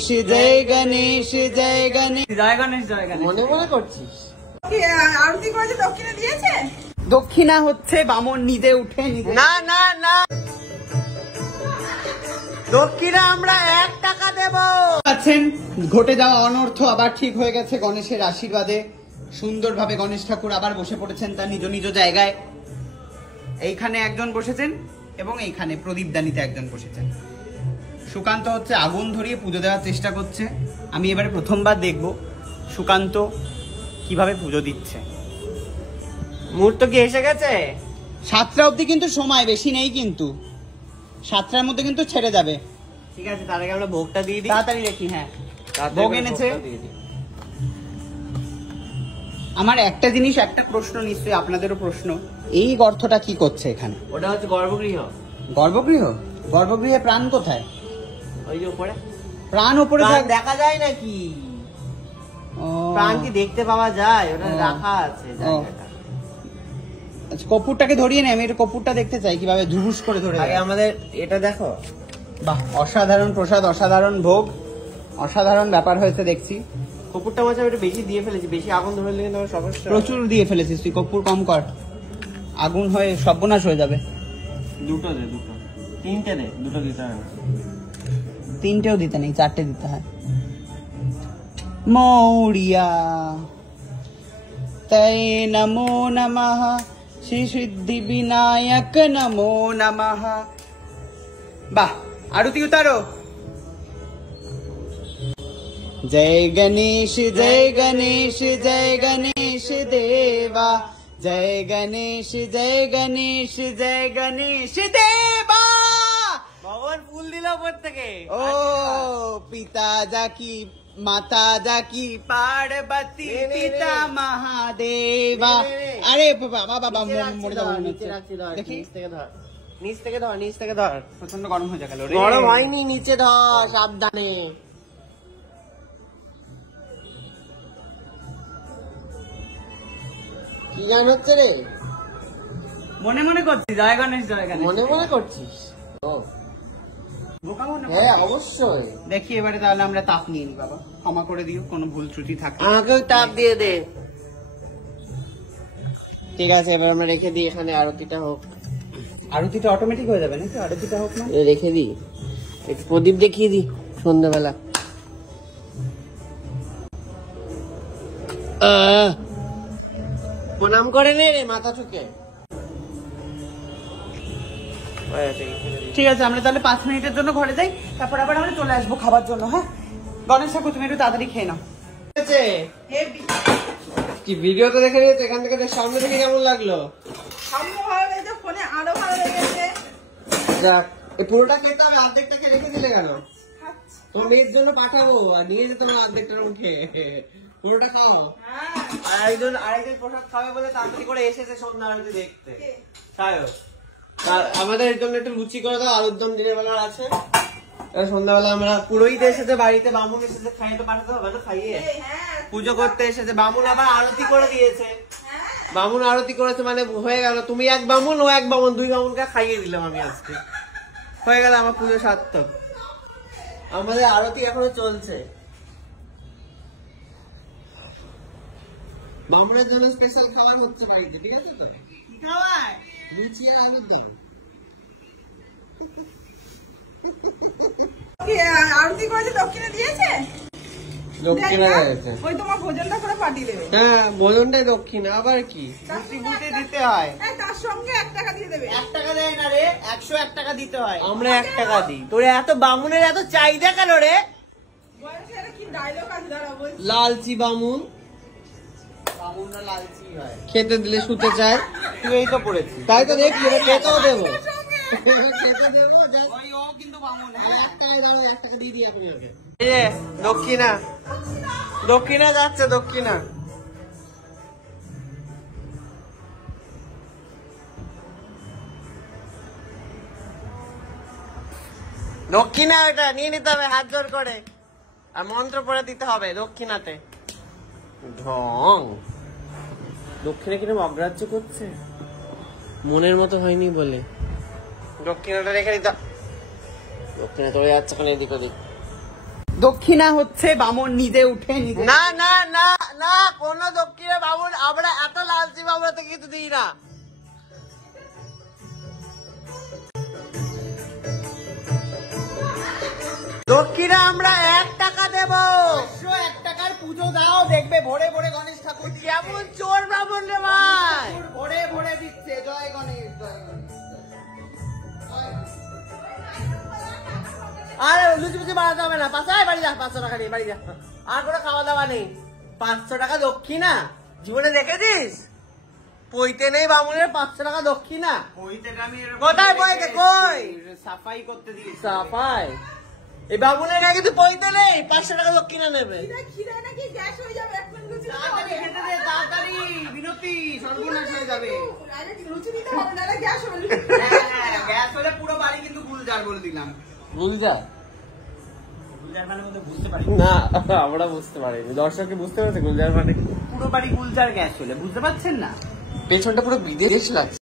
গণেশ জয় গণেশ জয় গণেশ জয় গণেশ জয় গণেশ। মনে মনে করছিস? আরতি করেছে, দক্ষিণা দিয়েছে। দক্ষিণা হচ্ছে বামন নিজে উঠে নিজে। না না না, দক্ষিণা আমরা 1 টাকা দেব। আছেন ঘটে যাওয়া অনর্থ আবার ঠিক হয়ে গেছে গণেশের আশীর্বাদে। সুন্দরভাবে গণেশ ঠাকুর আবার বসে পড়েছেন তার নিজ নিজ জায়গায়। এইখানে একজন বসেছেন এবং এইখানে প্রদীপদানিতে একজন বসেছেন। সুকান্ত হচ্ছে আগুন ধরিয়ে পুজো দেওয়ার চেষ্টা করছে। আমি এবারে প্রথমবার দেখব সুকান্ত কিভাবে পুজো দিচ্ছে। মুহূর্ত কি এসে গেছে? 7টা অবধি কিন্তু সময় বেশি নেই, কিন্তু 7টার মধ্যে কিন্তু ছেড়ে যাবে। ঠিক আছে, তার আগে আমরা ভোগটা দিয়ে দিই। তাড়াতাড়ি রেখি। হ্যাঁ, ভোগ এনেছে। আমার একটা জিনিস, একটা প্রশ্ন, নিশ্চয়ই আপনাদেরও প্রশ্ন, এই গর্তটা কি করছে এখানে? ওটা হচ্ছে গর্ভগৃহ। গর্ভগৃহ? গর্ভগৃহে প্রাণ কোথায়? ওই যে উপরে প্রাণ উপরে দেখা যায় নাকি? প্রাণ কি দেখতে পাওয়া যায়? ওটা রাখা আছে জায়গাটা। আচ্ছা, কর্পূরটাকে ধরিয়ে নে, আমি এটা কর্পূরটা দেখতে চাই কিভাবে ঝুস করে ধরে। আগে আমাদের এটা দেখো। বাহ, অসাধারণ প্রসাদ, অসাধারণ ভোগ, অসাধারণ ব্যাপার হয়েছে দেখছি। কর্পূরটা মাঝে একটু বেশি দিয়ে ফেলেছি, বেশি আগুন ধরে নিলে তোমার সমস্যা। প্রচুর দিয়ে ফেলেছিস তুই, কর্পূর কম কর, আগুন হয়ে সর্বনাশ হয়ে যাবে। দুটো দে, দুটো 3টে দে, দুটো দিতে হয় না। 3টেও দিতে নেই, 4টে দিতে হয়। মৌরিয়া তৈ নমো নমঃ, শ্রী সিদ্ধি বিনায়ক নমো নমঃ। বাহ, আরতি উতারো। জয় গণেশ জয় গণেশ জয় গণেশ দেবা, জয় গণেশ জয় গণেশ জয় গণেশ দেবা। ভগবান ফুল দিল উপর থেকে। ও পিতা জাকি মাতা জাকি পার্বতী পিতা মহাদেবা। আরে বাবা বাবা, মরে যাবো মনে হচ্ছে। দেখি, নিচ থেকে ধর, নিচ থেকে ধর। প্রচন্ড গরম হয়ে গেল। গরম হয়নি, নিচে ধর সাবধানে। কি গান হচ্ছে রে? মনে মনে করছিস জয় গণেশ জয় গণেশ? মনে মনে করছিস? হ্যাঁ অবশ্যই। দেখি এবারে তাহলে আমরা তাপ নিয়ে নি। বাবা ক্ষমা করে দিও কোনো ভুল ত্রুটি থাকলে। আমাকেও তাপ দিয়ে দে। ঠিক আছে, এবার আমরা রেখে দিই এখানে, আরতিটা হোক। আরতিটা অটোমেটিক হয়ে যাবে নাকি? আরতিটা হোক না, রেখে দিই, একটু প্রদীপ দেখিয়ে দিই সন্ধ্যাবেলা। প্রণাম করে নে রে মাথা ঠুকে। ঠিক আছে, আমরা তাহলে 5 মিনিটের জন্য ঘরে যাই, তারপর আবার আমরা চলে আসবো খাবার জন্য। হ্যাঁ গণেশ ঠাকুর, তুমি একটু তাড়াতাড়ি খেয়ে নাও। কি ভিডিও তো দেখে নিয়েছে, এখান থেকে সামনে থেকে কেমন লাগলো? সামনে ভালো লেগেছে, ফোনে আরো ভালো লেগেছে। যাক, এই পুরোটা খেতে হবে, অর্ধেকটাকে রেখে দিলে কেন? তোমার মেয়ের জন্য পাঠাবো, আর নিয়ে যেতে হবে অর্ধেকটা উঠে। পুরোটা খাও। আর আরেকজন প্রসাদ খাবে বলে তাড়াতাড়ি করে এসেছে সন্ধ্যা আরতি দেখতে। সায়ক, আমাদের জন্য একটু লুচি করে দাও, আলুর দম দিনের বেলা আছে। সন্ধ্যাবেলা আমরা পুরোহিত এসেছে বাড়িতে, বামুন এসেছে, খাইয়ে তো পাঠাতে হবে না, খাইয়ে পুজো করতে এসেছে। বামুন আবার আরতি করে দিয়েছে। বামুন আরতি করেছে মানে হয়ে গেল, তুমি এক বামুন ও এক বামুন, 2 বামুনকে খাইয়ে দিলাম আমি আজকে। হয়ে গেল আমার পুজো সার্থক। আমাদের আরতি এখনো চলছে। বামুনের জন্য স্পেশাল খাবার হচ্ছে বাড়িতে, ঠিক আছে তো? কি খাওয়ায়? লুচি আর আলুর দম। আরতি করেছে, দক্ষিণা দিয়েছে। দক্ষিণা দিয়েছে। ওই তোমার ভোজনটা করে পাঠিয়ে দেবে। হ্যাঁ, ভোজনটাই দক্ষিণা, আবার কি? বুতে দিতে হয়। তার সঙ্গে 1 টাকা দিয়ে দেবে। 1 টাকা দেয় না রে, 101 টাকা দিতে হয়। আমরা 1 টাকা দিই। তোর এত বামুনের এত চাহিদা কেন রে? কি ডায়লগ আছে দাঁড়া বল। লালচি বামুন, বামুনরা লালচি হয়, খেতে দিলে শুতে চায়। তুই এই তো পড়েছিস। তাই তো দেখি, খেতেও দেবো, খেতে দেবো। ওই ও কিন্তু বামুন। হ্যাঁ 1 টাকায় দাঁড়াও, 1 টাকা দিয়ে দিই আপনি ওকে। এই যে দক্ষিণা, দক্ষিণা যাচ্ছে, দক্ষিণা। দক্ষিণা এটা নিয়ে নিতে হবে হাত জোর করে, আর মন্ত্র পড়ে দিতে হবে দক্ষিণাতে। ঢং, দক্ষিণা কিরকম অগ্রাহ্য করছে, মনের মতো হয়নি বলে। দক্ষিণাটা রেখে দিতে, দক্ষিণা চলে যাচ্ছে এদিক ওদিক। দক্ষিণা হচ্ছে বামন নিজে উঠে নিজে। না না না না, কোন দক্ষিণে বাবুর, আমরা এত লালচি বাবুরা তো কিছু দিই না। দক্ষিণে আমরা 1 টাকা দেব। 1 টাকার পুজো দাও, দেখবে ভরে ভরে গণেশ ঠাকুর কেমন চোর বাবুর রে ভাই, ভরে ভরে দিচ্ছে। জয় গণেশ, জয় গণেশ। আরে লুচি ফুচি বাড়াতে হবে না, বাড়ি যা, 500 টাকা নিয়ে বাড়ি যা, আর কোনো খাওয়া দাওয়া নেই। 500 টাকা দক্ষিণা জীবনে দেখেছিস? পইতে নেই বামুনের 500 টাকা দক্ষিণা। কোথায় পইতে, কই সাফাই করতে দিয়েছে। সাফাই এই বামুনের গায়ে কিন্তু পইতে নেই, 500 টাকা দক্ষিণা নেবে। খিদে নাকি গ্যাস হয়ে যাবে, এক মিনিট লুচি দিতে তাড়াতাড়ি হবে। খেতে দে, তাড়াতাড়ি, বিনতি, সর্বনাশ হয়ে যাবে। আরে লুচি দিতে হবে, নাহলে গ্যাস হবে। হ্যাঁ, গ্যাস হলে পুরো বাড়ি কিন্তু গুলজার বলে দিলাম। বুঝা গুলজার মানে মধ্যে বুঝতে পারি না, আমরা বুঝতে পারিনি, দর্শককে বুঝতে পেরেছে গুলজার মানে। পুরো বাড়ি গুলজার গ্যাস হলে বুঝতে পারছেন না? পেছনটা পুরো বিদেশ লাগছে।